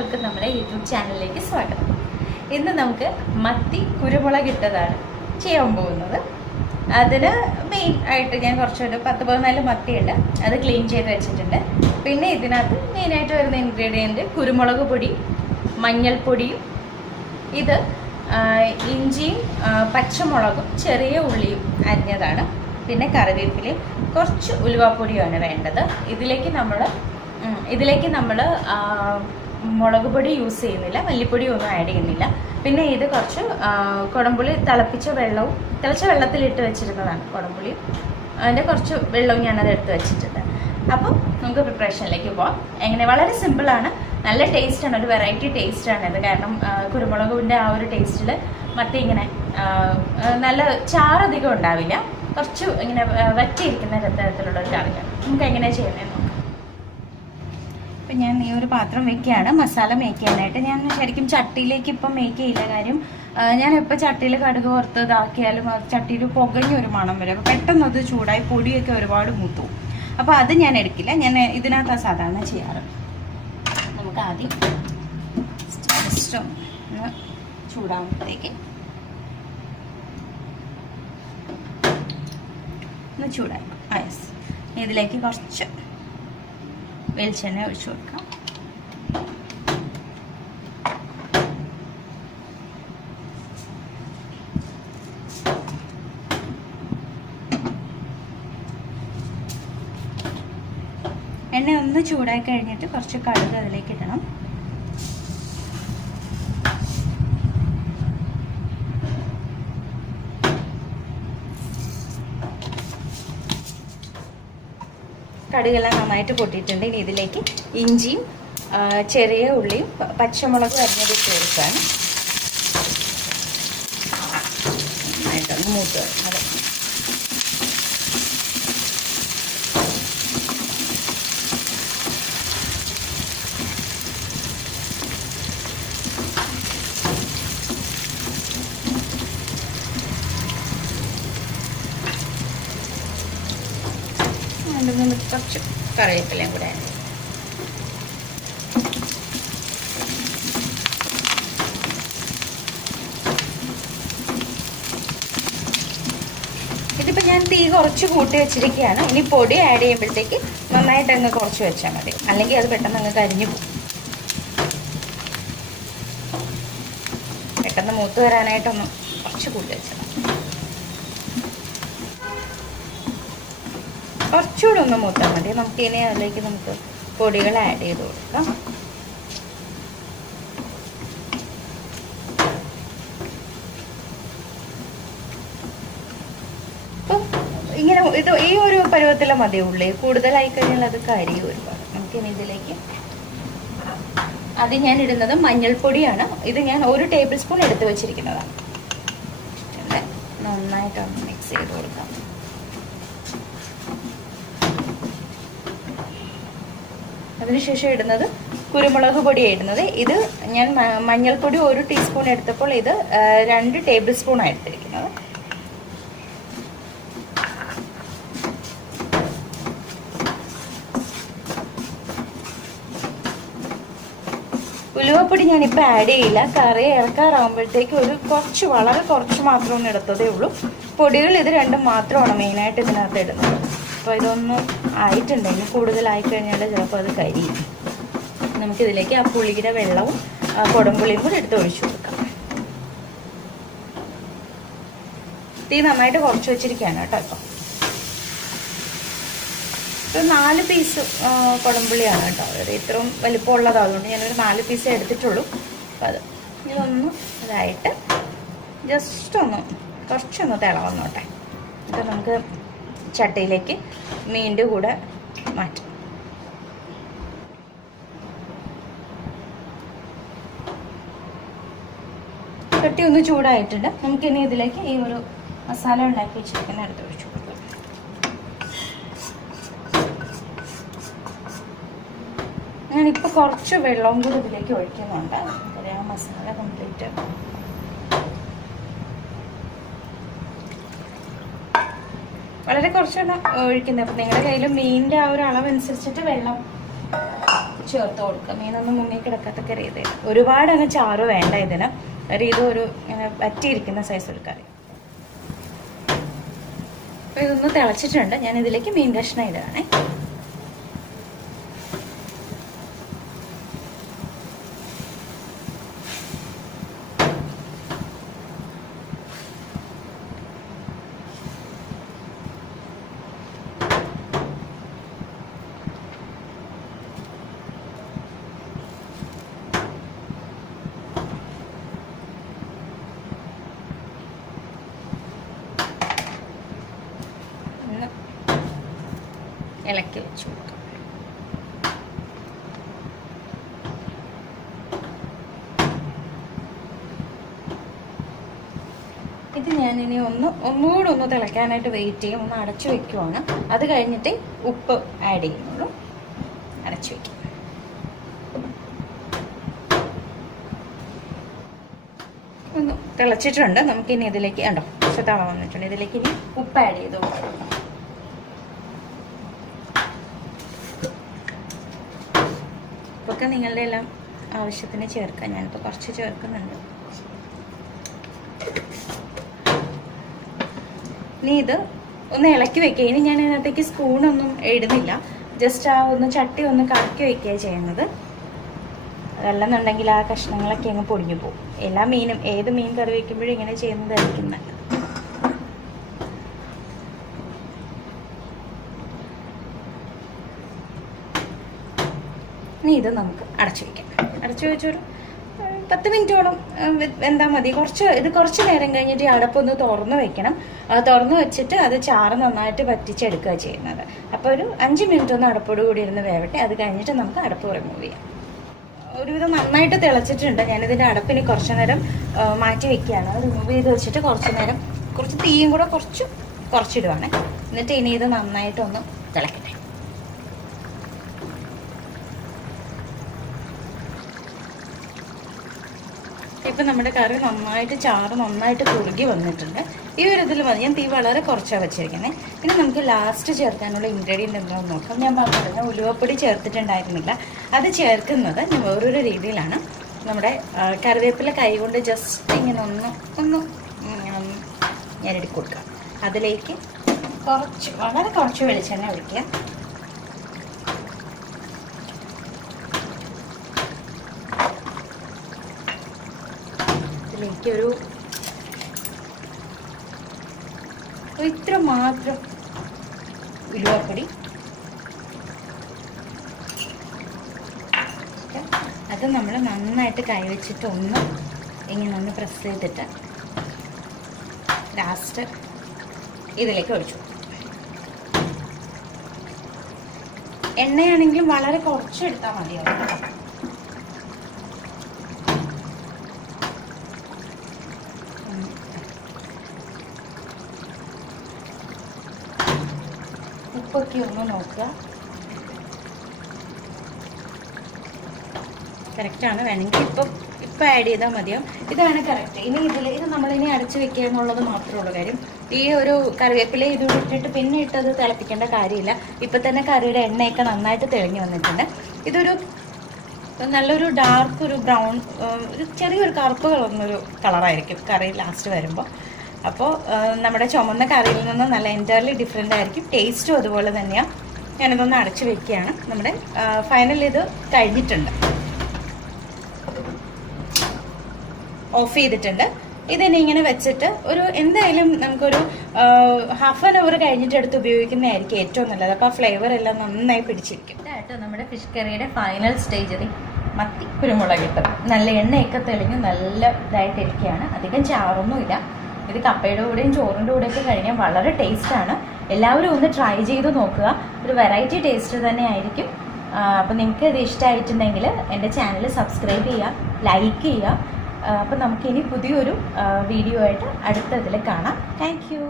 എല്ലാവർക്കും നമ്മുടെ യൂട്യൂബ് ചാനലിലേക്ക് സ്വാഗതം. ഇന്ന് നമുക്ക് മത്തി കുരുമുളക് ഇട്ടതാണ് ചെയ്യാൻ പോകുന്നത്. അതിന് മെയിൻ ആയിട്ട് ഞാൻ കുറച്ചൊരു 10-14 മത്തിയുണ്ട്, അത് ക്ലീൻ ചെയ്ത് വെച്ചിട്ടുണ്ട്. പിന്നെ ഇതിനകത്ത് മെയിനായിട്ട് വരുന്ന ഇൻഗ്രീഡിയൻറ്റ് കുരുമുളക് പൊടി, മഞ്ഞൾപ്പൊടിയും, ഇത് ഇഞ്ചിയും പച്ചമുളകും ചെറിയ ഉള്ളിയും അരിഞ്ഞതാണ്. പിന്നെ കറിവേപ്പിലയും കുറച്ച് ഉലുവാപ്പൊടിയുമാണ് വേണ്ടത്. ഇതിലേക്ക് നമ്മൾ മുളക് പൊടി യൂസ് ചെയ്യുന്നില്ല, മല്ലിപ്പൊടി ഒന്നും ആഡ് ചെയ്യുന്നില്ല. പിന്നെ ഇത് കുറച്ച് കുടംപുളി തിളച്ച വെള്ളത്തിലിട്ട് വെച്ചിരുന്നതാണ്. കുടംപുളി അതിൻ്റെ കുറച്ച് വെള്ളവും ഞാനത് എടുത്ത് വെച്ചിട്ടുണ്ട്. അപ്പം നമുക്ക് പ്രിപ്പറേഷനിലേക്ക് പോകാം. എങ്ങനെ, വളരെ സിമ്പിളാണ്, നല്ല ടേസ്റ്റാണ്, ഒരു വെറൈറ്റി ടേസ്റ്റാണ് ഇത്. കാരണം കുരുമുളകിൻ്റെ ആ ഒരു ടേസ്റ്റിൽ മത്തി ഇങ്ങനെ നല്ല ചാറധികം ഉണ്ടാവില്ല, കുറച്ച് ഇങ്ങനെ വറ്റിയിരിക്കുന്ന തരത്തിലുള്ള ഒരു കറിയാണ്. നമുക്ക് എങ്ങനെയാണ് ചെയ്യുന്നത് നോക്കാം. ഇപ്പം ഞാൻ ഈ ഒരു പാത്രം വെക്കുകയാണ് മസാല മേക്ക് ചെയ്യാനായിട്ട്. ഞാൻ ശരിക്കും ചട്ടിയിലേക്ക് ഇപ്പം മേക്ക് ചെയ്യില്ല. കാര്യം ഞാൻ എപ്പോൾ ചട്ടിയിൽ കടുക് പുറത്ത് ഇതാക്കിയാലും ചട്ടിയിൽ പുകഞ്ഞൊരു മണം വരും. അപ്പോൾ പെട്ടെന്ന് അത് ചൂടായി പൊടിയൊക്കെ ഒരുപാട് മൂത്തു. അപ്പോൾ അത് ഞാൻ എടുക്കില്ല, ഞാൻ ഇതിനകത്താണ് സാധാരണ ചെയ്യാറ്. നമുക്ക് ആദ്യം ജസ്റ്റ് ഒന്ന് ചൂടാകുമ്പോഴത്തേക്ക് ഒന്ന് ചൂടായി. യെസ്, ഇതിലേക്ക് കുറച്ച് വെളിച്ചെണ്ണ ഒഴിച്ചു കൊടുക്കാം. എണ്ണ ഒന്ന് ചൂടായി കഴിഞ്ഞിട്ട് കുറച്ച് കടുക് അതിലേക്ക് ഇടണം. കടുകെല്ലാം നന്നായിട്ട് പൊട്ടിയിട്ടുണ്ട്. ഇനി ഇതിലേക്ക് ഇഞ്ചിയും ചെറിയ ഉള്ളിയും പച്ചമുളകും അരിഞ്ഞത് ചേർക്കാൻ നന്നായിട്ടൊന്ന് മൂത്ത് വരണം. കുറച്ച് കറിവേപ്പിലയും കൂടെ ഇതിപ്പോൾ ഞാൻ തീ കുറച്ച് കൂട്ടി വെച്ചിരിക്കുകയാണ്. ഇനി പൊടി ആഡ് ചെയ്യുമ്പോഴത്തേക്ക് നന്നായിട്ട് അങ്ങ് കുറച്ച് വെച്ചാൽ മതി, അല്ലെങ്കിൽ അത് പെട്ടെന്ന് അങ്ങ് കരിഞ്ഞു പോകും. പെട്ടെന്ന് മൂത്ത് വരാനായിട്ടൊന്ന് കുറച്ച് കൂട്ടി വെച്ചാൽ കുറച്ചുകൂടെ ഒന്ന് മൂത്താൽ മതി. നമുക്ക് ഇനി അതിലേക്ക് നമുക്ക് പൊടികൾ ആഡ് ചെയ്ത് കൊടുക്കാം. അപ്പം ഇങ്ങനെ ഇത് ഈ ഒരു പരുവത്തിലെ മതി. ഉള്ളി കൂടുതലായി കഴിഞ്ഞാൽ അത് കരിയും ഒരുപാട്. നമുക്കിനി ഇതിലേക്ക് ഞാൻ ഇടുന്നത് മഞ്ഞൾപ്പൊടിയാണ്. ഇത് ഞാൻ 1 ടേബിൾ സ്പൂൺ എടുത്ത് വെച്ചിരിക്കുന്നതാണ്. നന്നായിട്ടൊന്ന് മിക്സ് ചെയ്ത് കൊടുക്കാം. അതിനുശേഷം ഇടുന്നത് കുരുമുളക് പൊടിയാണ് ഇടുന്നത്. ഇത് ഞാൻ മഞ്ഞൾപ്പൊടി 1 ടീസ്പൂൺ എടുത്തപ്പോൾ ഇത് 2 ടേബിൾ സ്പൂണാണ് എടുത്തിരിക്കുന്നത്. ഉലുവപ്പൊടി ഞാനിപ്പോൾ ആഡ് ചെയ്യില്ല. കറി ഇറക്കാറാകുമ്പോഴത്തേക്ക് വളരെ കുറച്ച് മാത്രം ഒന്ന് എടുത്തതേ ഉള്ളൂ. പൊടികൾ ഇത് രണ്ടും മാത്രമാണ് മെയിനായിട്ട് ഇതിനകത്ത് ഇടുന്നത്. അപ്പോൾ ഇതൊന്നും ആയിട്ടുണ്ടെങ്കിൽ കൂടുതലായിക്കഴിഞ്ഞാൽ ചിലപ്പോൾ അത് കരിയും. നമുക്കിതിലേക്ക് ആ പുളിയുടെ വെള്ളവും കുടംപുളിയും കൂടി എടുത്ത് ഒഴിച്ചു കൊടുക്കാം. തീ നന്നായിട്ട് കുറച്ച് വെച്ചിരിക്കുകയാണ് കേട്ടോ. ഇപ്പം 4 പീസ് കുടംപുളിയാണ് കേട്ടോ. അതായത് ഇത്രയും വലിപ്പമുള്ളതാണ്, അതുകൊണ്ട് ഞാനൊരു 4 പീസ് എടുത്തിട്ടുള്ളൂ. അപ്പം ഇതൊന്ന് ഇതായിട്ട് ജസ്റ്റ് കുറച്ചൊന്ന് തിളവന്നോട്ടെ. എന്നിട്ട് നമുക്ക് ചട്ടിയിലേക്ക് മീൻ്റെ കൂടെ മാറ്റാം. ചട്ടി ഒന്ന് ചൂടായിട്ടുണ്ട്. നമുക്കിനി ഇതിലേക്ക് ഈ ഒരു മസാല ഉണ്ടാക്കി വെച്ചിരിക്കുന്ന എടുത്ത് ഒഴിച്ചു കൊടുക്കാം. ഞാനിപ്പോൾ കുറച്ച് വെള്ളവും കൂടി ഇതിലേക്ക് ഒഴിക്കുന്നുണ്ട്. ആ മസാല കംപ്ലീറ്റ് വളരെ കുറച്ചാണ് ഒഴിക്കുന്നത്. അപ്പം നിങ്ങളുടെ കയ്യിൽ മീനിൻ്റെ ആ ഒരു അളവനുസരിച്ചിട്ട് വെള്ളം ചേർത്ത് കൊടുക്കുക. മീനൊന്നും മുങ്ങി കിടക്കത്തക്ക രീതിയിൽ. ഒരുപാട് അങ്ങ് ചാറ് വേണ്ട ഇതിന്. ഒരു ഇതൊരു ഇങ്ങനെ വറ്റിയിരിക്കുന്ന സൈസ് ഒരു കറി. അപ്പോൾ ഇതൊന്ന് തിളച്ചിട്ടുണ്ട്. ഞാൻ ഇതിലേക്ക് മീൻ കഷ്ണം ഇടുകയാണേ. ഇളക്കി വെച്ചു കൊടുക്കാം. ഇത് ഞാനിനി ഒന്നുകൂടെ ഒന്ന് തിളയ്ക്കാനായിട്ട് വെയിറ്റ് ചെയ്യും. ഒന്ന് അടച്ചു വെക്കുവാണ്. അത് കഴിഞ്ഞിട്ട് ഉപ്പ് ആഡ് ചെയ്യുന്നുള്ളൂ. അടച്ചു വയ്ക്കും. ഒന്ന് തിളച്ചിട്ടുണ്ട്. നമുക്കിനി ഇതിലേക്ക് ഉണ്ടോ കുറച്ച് തള വന്നിട്ടുണ്ട്. ഇതിലേക്ക് ഇനി ഉപ്പ് ആഡ് ചെയ്ത് കൊടുക്കാം. ഉപ്പൊക്കെ നിങ്ങളുടെ എല്ലാം ആവശ്യത്തിന് ചേർക്കാം. ഞാനിപ്പോൾ കുറച്ച് ചേർക്കുന്നുണ്ട്. ഇനി ഇത് ഒന്ന് ഇളക്കി വെക്കുക. ഇനി ഞാൻ ഇതിനകത്തേക്ക് സ്പൂണൊന്നും ഇടുന്നില്ല. ജസ്റ്റ് ആ ഒന്ന് ചട്ടി ഒന്ന് കറക്കി വെക്കുകയാണ് ചെയ്യുന്നത്. അതല്ലെന്നുണ്ടെങ്കിൽ ആ കഷ്ണങ്ങളൊക്കെ അങ്ങ് പൊടിഞ്ഞു പോകും. എല്ലാ മീനും ഏത് മീൻ കറി വയ്ക്കുമ്പോഴും ഇങ്ങനെ ചെയ്യുന്നതായിരിക്കും നല്ലത്. ഇനി ഇത് നമുക്ക് അടച്ചു വയ്ക്കാം. അടച്ചു വെച്ചൊരു 10 മിനിറ്റോളം വെന്താൽ മതി. കുറച്ച് നേരം കഴിഞ്ഞിട്ട് ഈ അടപ്പൊന്ന് തുറന്ന് വെക്കണം. തുറന്ന് വെച്ചിട്ട് അത് ചാറ് നന്നായിട്ട് വറ്റിച്ചെടുക്കുക ചെയ്യുന്നത്. അപ്പോൾ ഒരു 5 മിനിറ്റ് ഒന്ന് അടപ്പോട് കൂടി ഇരുന്ന് വേവട്ടെ. അത് കഴിഞ്ഞിട്ട് നമുക്ക് അടപ്പ് റിമൂവ് ചെയ്യാം. ഒരുവിധം നന്നായിട്ട് തിളച്ചിട്ടുണ്ട്. ഞാനിതിൻ്റെ അടപ്പിന് കുറച്ച് നേരം മാറ്റി വെക്കുകയാണ്. അത് റിമൂവ് ചെയ്ത് വെച്ചിട്ട് കുറച്ച് തീയും കൂടെ കുറച്ചിടുവാണ്. എന്നിട്ട് ഇനി ഇത് നന്നായിട്ടൊന്ന് തിളക്കട്ടെ. ഇപ്പം നമ്മുടെ കറി ചാറ് നന്നായിട്ട് കുറുകി വന്നിട്ടുണ്ട്. ഈ ഒരു ഇതിൽ മതി. ഞാൻ തീ വളരെ കുറച്ചാണ് വെച്ചിരിക്കുന്നത്. ഇനി നമുക്ക് ലാസ്റ്റ് ചേർക്കാനുള്ള ഇൻഗ്രീഡിയൻ്റ് എന്താണെന്ന് നോക്കാം. ഞാൻ പറഞ്ഞിരുന്ന ഉലുവപ്പൊടി ചേർത്തിട്ടുണ്ടായിരുന്നില്ല. അത് ചേർക്കുന്നത് ഞാൻ വേറൊരു രീതിയിലാണ്. നമ്മുടെ കറിവേപ്പില കൈ കൊണ്ട് ജസ്റ്റ് ഇങ്ങനെ ഒന്ന് ഞാനെടുത്ത് കൊടുക്കാം. അതിലേക്ക് വളരെ കുറച്ച് വെളിച്ചെണ്ണ ഒഴിക്കുക. ഇതിലേക്കൊരു ഇത്ര മാത്രം ഉലുവപ്പൊടി. അത് നമ്മൾ നന്നായിട്ട് കൈവച്ചിട്ട് ഇങ്ങനെ പ്രസ് ചെയ്തിട്ട് ലാസ്റ്റ് ഇതിലേക്ക് ഒഴിച്ചു. എണ്ണയാണെങ്കിലും വളരെ കുറച്ചെടുത്താൽ മതിയാവും. ഉപ്പൊക്കെ ഒന്ന് നോക്കുക. കറക്റ്റാണ്. വേണമെങ്കിൽ ഇപ്പം ആഡ് ചെയ്താൽ മതിയാവും. ഇതാണ് കറക്റ്റ്. ഇത് നമ്മളിനി അടച്ചു വെക്കുക എന്നുള്ളത് മാത്രമേ ഉള്ളൂ കാര്യം. ഈ ഒരു കറിവേപ്പില ഇത് ഇട്ടിട്ട് പിന്നെ ഇട്ടത് തിളപ്പിക്കേണ്ട കാര്യമില്ല. ഇപ്പം തന്നെ കറിയുടെ എണ്ണയൊക്കെ നന്നായിട്ട് തെളിഞ്ഞു വന്നിട്ടുണ്ട്. ഇതൊരു നല്ലൊരു ഡാർക്ക് ഒരു ബ്രൗൺ ഒരു ചെറിയൊരു കറുപ്പ് കളർന്നൊരു കളറായിരിക്കും കറി ലാസ്റ്റ് വരുമ്പോൾ. അപ്പോൾ നമ്മുടെ ചുമന്ന കറിയിൽ നിന്ന് നല്ല എൻറ്റയർലി ഡിഫറെൻ്റ് ആയിരിക്കും. ടേസ്റ്റും അതുപോലെ തന്നെയാണ്. ഞാനിതൊന്ന് അടച്ചു വെക്കുകയാണ്. നമ്മുടെ ഫൈനൽ ഇത് കഴിഞ്ഞിട്ടുണ്ട്. ഓഫ് ചെയ്തിട്ടുണ്ട്. ഇതിനെ ഇങ്ങനെ വെച്ചിട്ട് എന്തായാലും നമുക്കൊരു ഹാഫ് ആൻ അവർ കഴിഞ്ഞിട്ട് എടുത്ത് ഉപയോഗിക്കുന്നതായിരിക്കും ഏറ്റവും നല്ലത്. അപ്പോൾ ആ ഫ്ലേവർ എല്ലാം നന്നായി പിടിച്ചിരിക്കും. ഇതായിട്ട് നമ്മുടെ ഫിഷ് കറിയുടെ ഫൈനൽ സ്റ്റേജിൽ മത്തി കുരുമുളക് ഇട്ട് നല്ല എണ്ണയൊക്കെ തെളിഞ്ഞ് നല്ല ഇതായിട്ടിരിക്കുകയാണ്. അധികം ചാറൊന്നുമില്ല. ഇത് കപ്പയുടെ കൂടെയും ചോറിൻ്റെ കൂടെയൊക്കെ കഴിക്കാൻ വളരെ ടേസ്റ്റാണ്. എല്ലാവരും ഒന്ന് ട്രൈ ചെയ്ത് നോക്കുക. ഒരു വെറൈറ്റി ടേസ്റ്റ് തന്നെ ആയിരിക്കും. അപ്പോൾ നിങ്ങൾക്ക് ഇത് ഇഷ്ടമായിട്ടുണ്ടെങ്കിൽ എൻ്റെ ചാനൽ സബ്സ്ക്രൈബ് ചെയ്യുക, ലൈക്ക് ചെയ്യുക. അപ്പോൾ നമുക്കിനി പുതിയൊരു വീഡിയോ ആയിട്ട് അടുത്തതിൽ കാണാം. Thank you.